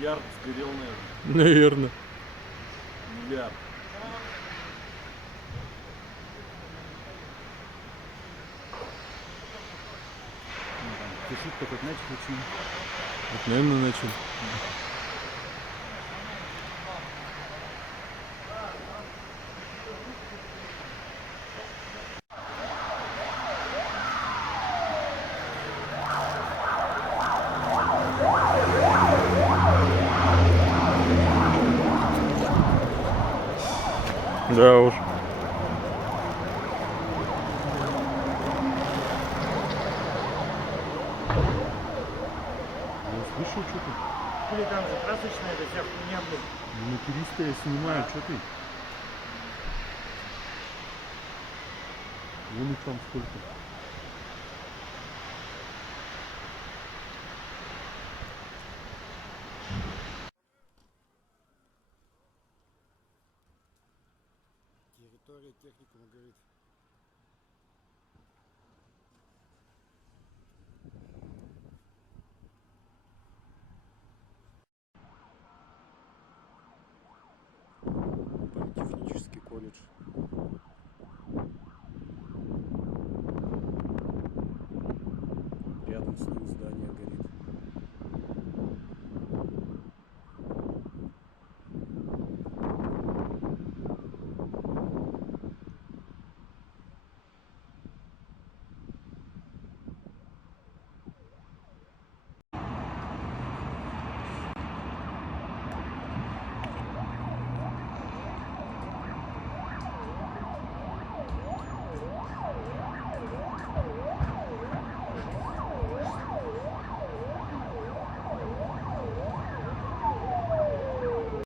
Ярд сгорел, наверное. Наверное. Ярд. Кишит только начал очень. Вот, наверное, начал. Да уж. Я слышал что-то. Или там же красочная эта вся хуйня, блин. Ну, туриста я снимаю, что ты? Вон их там сколько. Территория техникума говорит. Политехнический колледж.